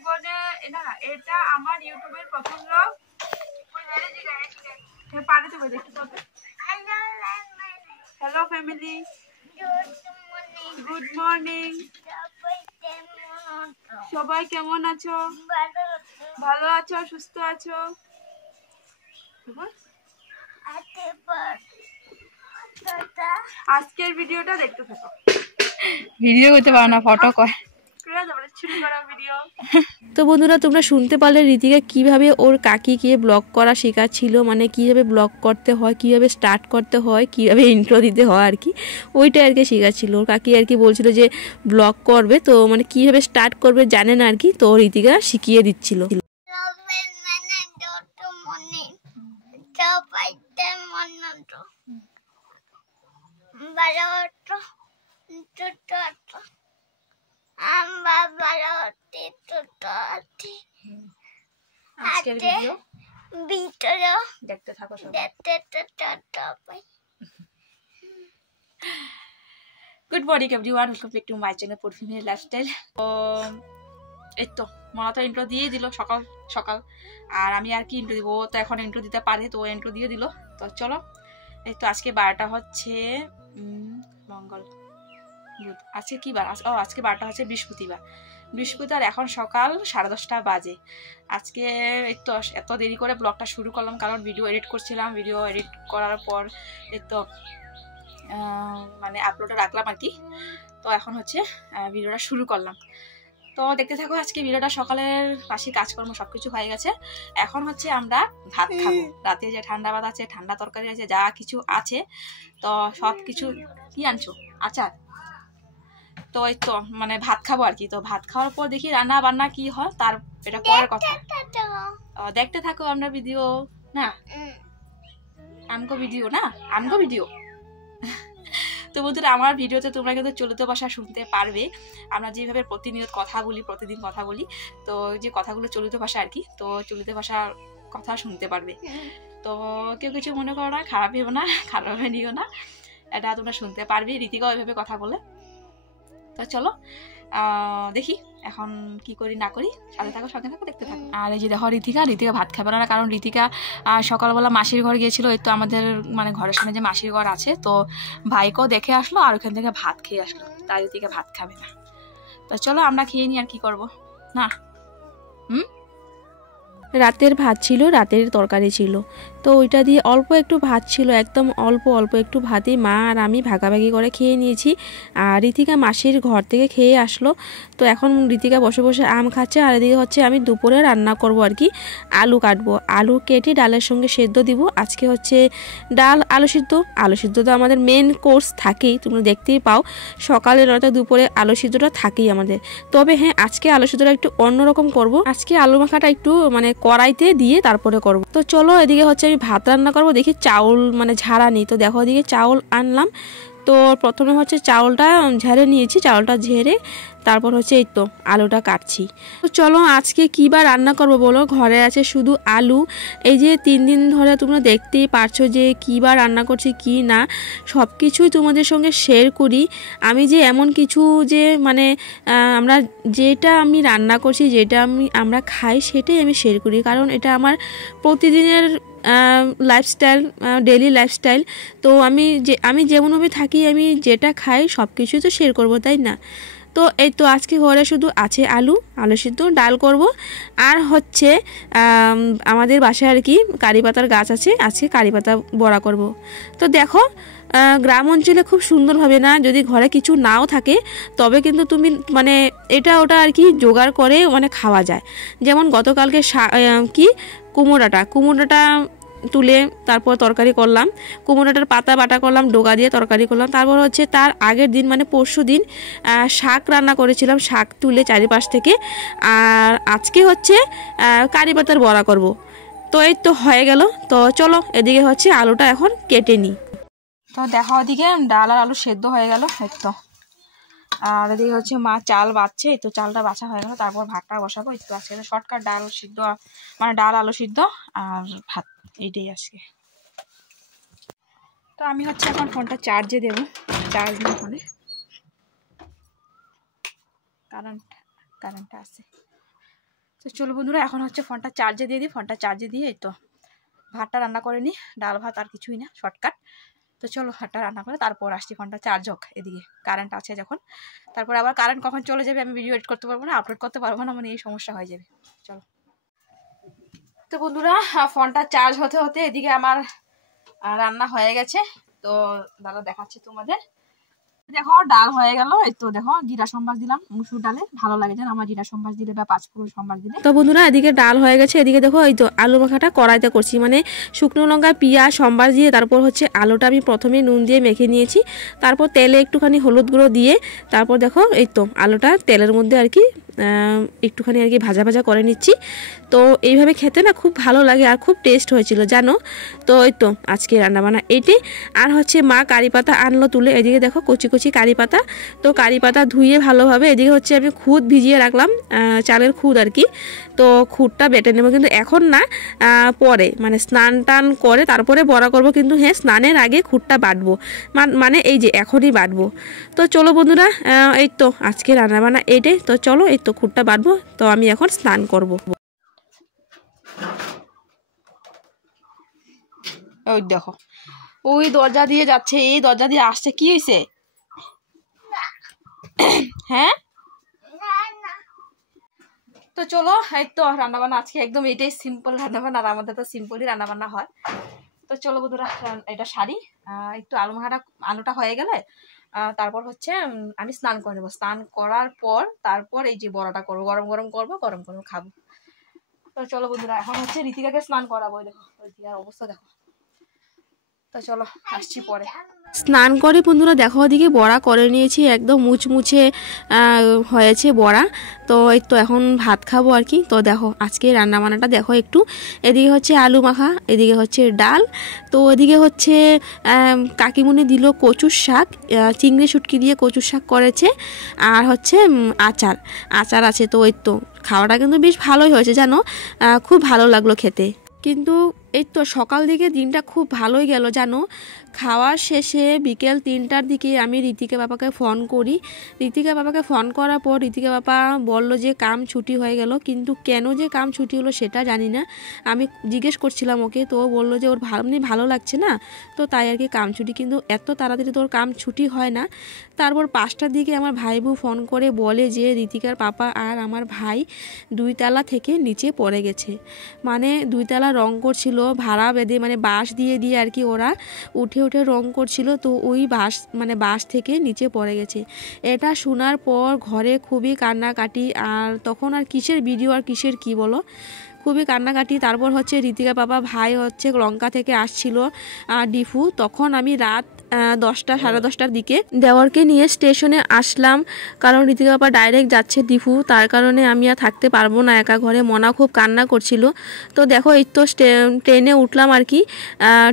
জীবনে না, এটা আমার ইউটিউবের প্রথম ব্লগ। পারে তো দেখতে পাবে। Hello family, good morning. সবাই কেমন আছো? ভালো আছো? সুস্থ আছো? আজকের ভিডিওটা দেখতে থাকো। ভিডিও করতে পারো না, ফটো কয়। তো বন্ধুরা, তোমরা শুনতে পারলে ঋতিকা কিভাবে ওর কাকিকে ব্লগ করা শেখাচ্ছিল, মানে কিভাবে ব্লগ করতে হয়, কিভাবে স্টার্ট করতে হয়, কিভাবে ইন্ট্রো দিতে হয় আর কি, ওইটাই আর কি শেখাচ্ছিল। ওর কাকি আর কি বলছিল যে ব্লগ করবে, তো মানে কিভাবে স্টার্ট করবে জানে না আর কি, তো ঋতিকা শিখিয়ে দিচ্ছিল। আজকের ভিডিও দেখতে থাকো। Good morning everyone, welcome back to my channel পরফিউমের লাইফস্টাইল। তো এই তো মনে তো ইন্ট্রো দিয়ে দিল সকাল সকাল, আর আমি আর কি ইন্ট্রো দিব, তো এখন ইন্ট্রো দিতে পারে, তো ইন্ট্রো দিয়ে দিল। তো চলো, এই তো আজকে বারটা হচ্ছে মঙ্গল বুধ, আজকে কি বার? ও আজকে বারটা হচ্ছে বৃহস্পতিবার। বৃহস্পতিবার এখন সকাল 10:30 বাজে। আজকে এই তো এত দেরি করে ব্লগটা শুরু করলাম, কারণ ভিডিও এডিট করছিলাম। ভিডিও এডিট করার পর এই তো মানে আপলোডে রাখলাম আর কি। তো এখন হচ্ছে ভিডিওটা শুরু করলাম। তো দেখতে থাকো আজকে ভিডিওটা। সকালের পাশে কাজকর্ম সবকিছু হয়ে গেছে, এখন হচ্ছে আমরা ভাত খাবো। রাতে যে ঠান্ডা ভাত আছে, ঠান্ডা তরকারি আছে, যা কিছু আছে, তো সব কিছু। কি আনছো? আচার। তো এই তো মানে ভাত খাবো আর কি। তো ভাত খাওয়ার পর দেখি রান্না বান্না কি হয়, তার এটা পরের কথা। দেখতে থাকো আমরা ভিডিও না, আমগো ভিডিও না, আমগো ভিডিও। তো বন্ধুরা, আমার ভিডিওতে তোমরা কিন্তু চলিত ভাষা শুনতে পারবে। আমরা যেভাবে প্রতিনিয়ত কথা বলি, প্রতিদিন কথা বলি, তো যে কথাগুলো চলিত ভাষা আর কি, তো চলিত ভাষার কথা শুনতে পারবে। তো কেউ কিছু মনে করো না, খারাপ ভেবো না, খারাপ নিও না, এটা তোমরা শুনতে পারবে। ঋতিকা ওইভাবে কথা বলে। তো চলো দেখি এখন কি করি না করি, সাথে থাকো, সঙ্গে থাকো, দেখতে থাকো। আর এই যে দেখো ঋতিকা ভাত খাবে না, কারণ ঋতিকা সকালবেলা মাসির ঘর গিয়েছিল। এই তো আমাদের মানে ঘরের সামনে যে মাসির ঘর আছে, তো ভাইকেও দেখে আসলো আর ওখান থেকে ভাত খেয়ে আসলো, তাই ঋতিকা ভাত খাবে না। তো চলো আমরা খেয়ে নিই, আর কি করবো না। রাতের ভাত ছিল, রাতের তরকারি ছিল, তো ওইটা দিয়ে অল্প একটু ভাত ছিল, একদম অল্প অল্প একটু ভাতই মা আর আমি ভাগাভাগি করে খেয়ে নিয়েছি। আর ঋতিকা মাসির ঘর থেকে খেয়ে আসলো, তো এখন ঋতিকা বসে বসে আম খাচ্ছে। আর এদিকে হচ্ছে আমি দুপুরে রান্না করব আর কি। আলু কাটবো, আলু কেটে ডালের সঙ্গে সেদ্ধ দিব। আজকে হচ্ছে ডাল আলু সিদ্ধ। আলু সিদ্ধ তো আমাদের মেন কোর্স থাকেই, তোমরা দেখতেই পাও, সকালে নয়তো দুপুরে আলু সিদ্ধটা থাকেই আমাদের। তবে হ্যাঁ, আজকে আলু সিদ্ধটা একটু অন্যরকম করব। আজকে আলু মাখাটা একটু মানে কড়াইতে দিয়ে তারপরে করব। তো চলো, এদিকে হচ্ছে আমি ভাত রান্না করব। দেখি চাউল মানে ঝাড়া নেই, তো দেখো এদিকে চাউল আনলাম। তো প্রথমে হচ্ছে চাউলটা ঝেড়ে নিয়েছি, চাউলটা ঝেড়ে তারপর হচ্ছে এই তো আলুটা কাটছি। তো চলো আজকে কী বা রান্না করবো বলো, ঘরে আছে শুধু আলু। এই যে 3 দিন ধরে তোমরা দেখতেই পারছো যে কী বা রান্না করছি কি না, সব কিছুই তোমাদের সঙ্গে শেয়ার করি। আমি যে এমন কিছু যে মানে যেটা আমি রান্না করছি, যেটা আমরা খাই, সেটাই আমি শেয়ার করি, কারণ এটা আমার প্রতিদিনের লাইফস্টাইল, ডেইলি লাইফস্টাইল। তো আমি যেমনভাবে থাকি, আমি যেটা খাই সব কিছুই তো শেয়ার করবো, তাই না? তো এই তো আজকে ঘরে শুধু আছে আলু সিদ্ধ, ডাল করব, আর হচ্ছে আমাদের বাসায় আর কি কারি পাতার গাছ আছে, আজকে কারি পাতা বড়া করব। তো দেখো গ্রাম অঞ্চলে খুব সুন্দরভাবে না, যদি ঘরে কিছু নাও থাকে তবে কিন্তু তুমি মানে এটা ওটা আর কি জোগাড় করে মানে খাওয়া যায়। যেমন গতকালকে কুমড়োটা তুলে তারপর তরকারি করলাম, কুমড়োটার পাতা বাটা করলাম, ডোগা দিয়ে তরকারি করলাম। তারপর হচ্ছে তার আগের দিন মানে পরশু দিন শাক রান্না করেছিলাম, শাক তুলে চারিপাশ থেকে। আর আজকে হচ্ছে কারি পাতার বড়া করব। তো এই তো হয়ে গেল। তো চলো এদিকে হচ্ছে আলুটা এখন কেটে নিই। তো দেখো ওদিকে ডাল আর আলু সেদ্ধ হয়ে গেল, এই তো। আর এদিকে হচ্ছে মা চাল বাছছে, এই তো চালটা বাছা হয়ে গেল, তারপর ভাতটা বসাবো। এই তো আজকে শর্টকাট ডাল সিদ্ধ, মানে ডাল আলু সিদ্ধ আর ভাত, এইটাই আজকে। তো আমি হচ্ছে এখন ফোনটা চার্জে দেবো, চার্জ নেই ফোনে, কারেন্টটা আছে। তো চলো বন্ধুরা, এখন হচ্ছে ফোনটা চার্জে দিয়ে দিই। ফোনটা চার্জে দিয়ে এই তো ভাতটা রান্না করে নিই, ডাল ভাত আর কিছুই না, শর্টকাট। তো চলো ভাতটা রান্না করে তারপর আসছি, ফোনটা চার্জ হোক, এদিকে কারেন্ট আছে যখন। তারপর আবার কারেন্ট কখন চলে যাবে আমি ভিডিও এডিট করতে পারবো না, আপলোড করতে পারবো না, মানে এই সমস্যা হয়ে যাবে। চলো। তো বন্ধুরা, ফোনটা চার্জ হতে হতে এদিকে আমার রান্না হয়ে গেছে। তো দাদা দেখাচ্ছি তোমাদের। দেখো ডাল হয়ে গেল, এই তো দেখো জিরা সম্বাস দিলাম মুসুর ডালে, ভালো লাগে যেন আমার জিরা সম্বাস দিলে বা পাঁচফোড়ন সম্বাস দিলে। তো বন্ধুরা এদিকে ডাল হয়ে গেছে, এদিকে দেখো এই তো আলু মাখাটা কড়াইতে করছি, মানে শুকনো লঙ্কা পেঁয়াজ সম্বাস দিয়ে তারপর হচ্ছে আলুটা আমি প্রথমে নুন দিয়ে মেখে নিয়েছি, তারপর তেলে একটুখানি হলুদ গুঁড়ো দিয়ে তারপর দেখো এই তো আলুটা তেলের মধ্যে আর কি একটুখানি আর কি ভাজা ভাজা করে নিচ্ছি। তো এইভাবে খেতে না খুব ভালো লাগে আর খুব টেস্ট হয়েছিল জানো। তো এই তো আজকে রান্নাবান্না এইটি। আর হচ্ছে মা কারি পাতা আনলো তুলে, এদিকে দেখো কচি কচি কারি পাতা। তো কারি পাতা ধুয়ে ভালোভাবে এদিকে হচ্ছে আমি খুদ ভিজিয়ে রাখলাম, চালের খুদ আর কি। তো খুদটা বেটে নেবো, কিন্তু এখন না, পরে মানে স্নান টান করে তারপরে বড়া করব, কিন্তু হ্যাঁ স্নানের আগে খুদটা বাটবো, মানে এই যে এখনই বাটবো। তো চলো বন্ধুরা, এই তো আজকে রান্নাবান্না এইটাই। তো চলো এই তো খুদটা বাটবো, তো আমি এখন স্নান করব। ওই দেখো ওই দরজা দিয়ে যাচ্ছে, এই দরজা দিয়ে আসছে, কি হয়েছে? হ্যাঁ তো চলো, এই তো রান্নাবান্না আজকে একদম এটাই সিম্পল রান্নাবান্না, আর আমাদের তো সিম্পলই রান্নাবান্না হয়। তো চলো বন্ধুরা, এটা শাড়ি একটু আলুটা হয়ে গেলে তারপর হচ্ছে আমি স্নান করে নেবো। স্নান করার পর তারপর এই যে বড়াটা করবো, গরম গরম করবো, গরম গরম খাবো। তো চলো বন্ধুরা, এখন হচ্ছে ঋতিকাকে স্নান করাবো। দেখো ঋতিকার অবস্থা দেখো। তো চলো আসছি পরে। স্নান করে বন্ধুরা দেখো ওদিকে বড়া করে নিয়েছি, একদম মুচমুচে হয়েছে বড়া। তো এই তো এখন ভাত খাবো আর কি। তো দেখো আজকে রান্নাবান্নাটা দেখো একটু, এদিকে হচ্ছে আলু মাখা, এদিকে হচ্ছে ডাল, তো এদিকে হচ্ছে কাকিমুনি দিল কচুর শাক, চিংড়ি শুটকি দিয়ে কচুর শাক করেছে, আর হচ্ছে আচার আছে। তো এই তো খাওয়াটা কিন্তু বেশ ভালোই হয়েছে জানো, খুব ভালো লাগলো খেতে। কিন্তু এই তো সকাল দিকে দিনটা খুব ভালোই গেল জানো। খাওয়ার শেষে বিকেল 3টার দিকে আমি ঋতিকা বাবাকে ফোন করি। ঋতিকা বাবাকে ফোন করার পর ঋতিকা বাবা বলল যে কাম ছুটি হয়ে গেল, কিন্তু কেন যে কাম ছুটি হলো সেটা জানি না। আমি জিজ্ঞেস করছিলাম ওকে, তো ও বললো যে ওর ভালো লাগছে না, তো তাই আর কি কাম ছুটি, কিন্তু এত তাড়াতাড়ি তোর কাম ছুটি হয় না। তারপর 5টার দিকে আমার ভাইবু ফোন করে বলে যে ঋতিকার পাপা আর আমার ভাই 2 তলা থেকে নিচে পড়ে গেছে, মানে 2 তলা রং করছিল ভাড়া বেঁধে, মানে বাঁশ দিয়ে দিয়ে আর কি ওরা উঠে উঠে রং করছিল, তো ওই বাঁশ থেকে নিচে পড়ে গেছে। এটা শোনার পর ঘরে খুবই কান্নাকাটি, আর তখন আর কিসের ভিডিও আর কিসের কি বলো, খুবই কান্নাকাটি। তারপর হচ্ছে ঋতিকা বাবা ভাই হচ্ছে লঙ্কা থেকে আসছিল ডিফু, তখন আমি রাত 10টা সাড়ে 10টার দিকে দেওয়ারকে নিয়ে স্টেশনে আসলাম, কারণ ঋতিকা বাবা ডাইরেক্ট যাচ্ছে ডিফু, তার কারণে আমি আর থাকতে পারবো না একা ঘরে, মনা খুব কান্না করছিল। তো দেখো এই তো ট্রেনে উঠলাম আর কি।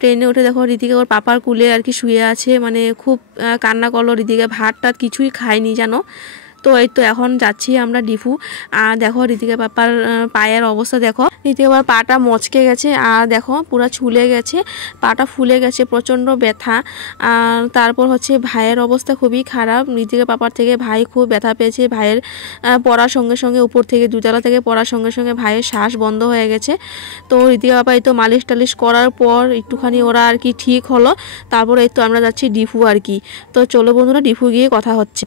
ট্রেনে উঠে দেখো ঋতিকা ওর পাপার কুলে আর কি শুয়ে আছে, মানে খুব কান্না করলো। ঋতিকা ভাত টাত কিছুই খায়নি জানো। তো এই তো এখন যাচ্ছি আমরা ডিফু। আর দেখো ঋতিকা পাপার পায়ের অবস্থা দেখো, ঋতিকা পাপার পাটা মচকে গেছে, আর দেখো পুরো ছুলে গেছে, পাটা ফুলে গেছে, প্রচণ্ড ব্যথা। আর তারপর হচ্ছে ভাইয়ের অবস্থা খুবই খারাপ, ঋতিকা পাপার থেকে ভাই খুব ব্যথা পেয়েছে। ভাইয়ের পড়ার সঙ্গে সঙ্গে উপর থেকে 2 তলা থেকে পড়ার সঙ্গে সঙ্গে ভাইয়ের শ্বাস বন্ধ হয়ে গেছে। তো ঋতিকা পাপা এই তো মালিশ টালিশ করার পর একটুখানি ওরা আর কি ঠিক হলো। তারপর এই তো আমরা যাচ্ছি ডিফু আর কি। তো চলো বন্ধুরা, ডিফু গিয়ে কথা হচ্ছে।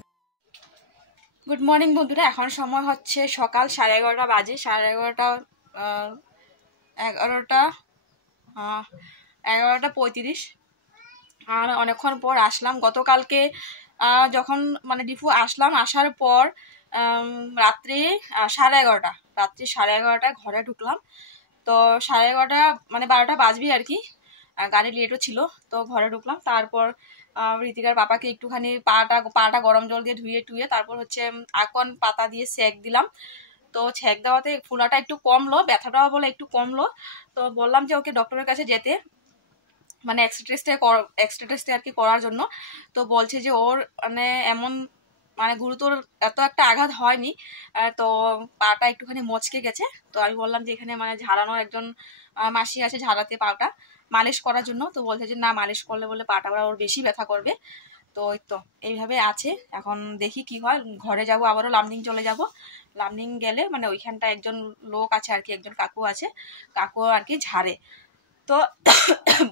গুড মর্নিং বন্ধুরা, এখন সময় হচ্ছে সকাল 11:30 বাজে, 11:30 আর অনেকক্ষণ পর আসলাম। গতকালকে যখন মানে ডিফু আসলাম, আসার পর রাত্রি 11:30 ঘরে ঢুকলাম। তো 11:30 মানে 12টা বাজবি আর কি, গাড়ি লেটও ছিল। তো ঘরে ঢুকলাম, তারপর ঋতিকার পাপাকে একটুখানি পাটা গরম জল দিয়ে ধুয়ে টুয়ে তারপর হচ্ছে আকন পাতা দিয়ে সেক দিলাম। তো সেক দেওয়াতে ফুলাটা একটু কমলো, ব্যথাটাও বলে একটু কমলো। তো বললাম যে ওকে ডক্টরের কাছে যেতে, মানে এক্সরে টেস্টে আর কি করার জন্য। তো বলছে যে ওর মানে এমন মানে গুরুতর এত একটা আঘাত হয়নি, তো পাটা একটুখানি মচকে গেছে। তো আমি বললাম যে এখানে মানে ঝাড়ানোর একজন মাসি আছে, ঝাড়াতে পাটা মালিশ করার জন্য। তো বলছে যে না, মালিশ করলে বলে পাটা ওর বেশি ব্যথা করবে। তো ওই তো এইভাবে আছে, এখন দেখি কি হয়। ঘরে যাব, আবারও লামডিং চলে যাব, লামনিং গেলে মানে ওইখানটা একজন লোক আছে আর কি, একজন কাকু আছে, কাকু আর কি ঝাড়ে, তো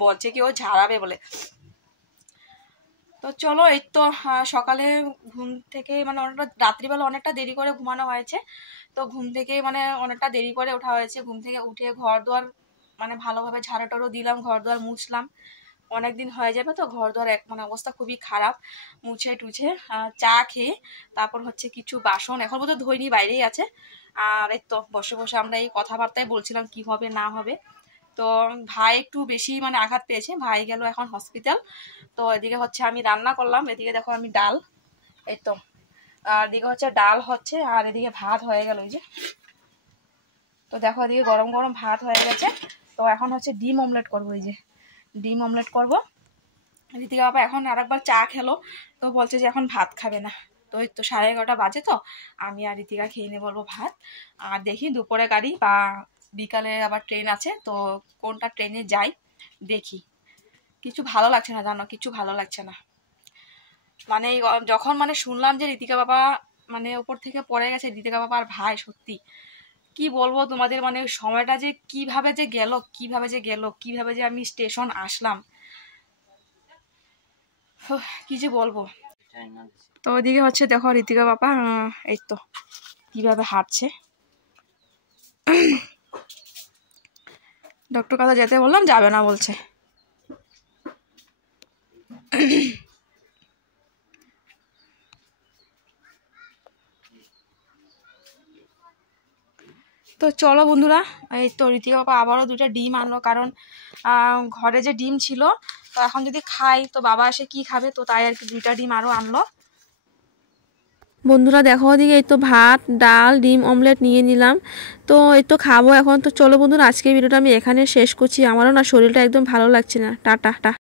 বলছে কি ও ঝাড়াবে বলে। তো চলো, এই তো সকালে ঘুম থেকে মানে অনেকটা রাত্রিবেলা অনেকটা দেরি করে ঘুমানো হয়েছে, তো ঘুম থেকে মানে অনেকটা দেরি করে ওঠা হয়েছে। ঘুম থেকে উঠে ঘর দুয়ার মানে ভালোভাবে ঝাড়ু টাড়ু দিলাম, ঘর দুয়ার মুছলাম, অনেকদিন হয়ে যাবে তো ঘর দুয়ার মানে অবস্থা খুবই খারাপ, মুছে টুছে চা খেয়ে তারপর হচ্ছে কিছু বাসন এখন বোধহয় ধোয়নি, বাইরেই আছে। আর এই তো বসে বসে আমরা এই কথাবার্তায় বলছিলাম কি হবে না হবে। তো ভাই একটু বেশি মানে আঘাত পেয়েছে, ভাই গেল এখন হসপিটাল। তো এদিকে হচ্ছে আমি রান্না করলাম, এদিকে দেখো আমি ডাল, এই তো আর এদিকে হচ্ছে ডাল হচ্ছে, আর এদিকে ভাত হয়ে গেল ওই যে। তো দেখো এদিকে গরম গরম ভাত হয়ে গেছে। তো এখন হচ্ছে ডিম অমলেট করবো, এই যে ডিম অমলেট করবো। ঋতিকা বাবা এখন আরেকবার চা খেলো, তো বলছে যে এখন ভাত খাবে না। তো এই তো 11:30 বাজে, তো আমি আর ঋতিকা খেয়ে নিয়ে বলবো ভাত। আর দেখি দুপুরে গাড়ি বা বিকালে আবার ট্রেন আছে, তো কোনটা ট্রেনে যাই দেখি। কিছু ভালো লাগছে না জানো, কিছু ভালো লাগছে না। মানে যখন মানে শুনলাম যে ঋতিকা বাবা মানে উপর থেকে পড়ে গেছে, ঋতিকা বাবা আর ভাই, সত্যি কি বলবো তোমাদের, মানে সময়টা যে কিভাবে যে গেল, কিভাবে যে আমি স্টেশন আসলাম, কি যে বলবো। তো ওইদিকে হচ্ছে দেখো ঋতিকা বাবা এই তো কিভাবে হাঁটছে। ডক্টর কাছে যেতে বললাম, যাবে না বলছে। তো চলো বন্ধুরা, এই তো ঋতিকা বাবা আবারও 2টা ডিম আনলো, কারণ ঘরে যে ডিম ছিল, তো এখন যদি খাই তো বাবা এসে কি খাবে, তো তাই আর কি 2টা ডিম আরও আনলো। বন্ধুরা দেখো ওদিকে এই তো ভাত ডাল ডিম অমলেট নিয়ে নিলাম, তো এই তো খাবো এখন। তো চলো বন্ধুরা, আজকের ভিডিওটা আমি এখানে শেষ করছি, আমারও না শরীরটা একদম ভালো লাগছে না। টাটা।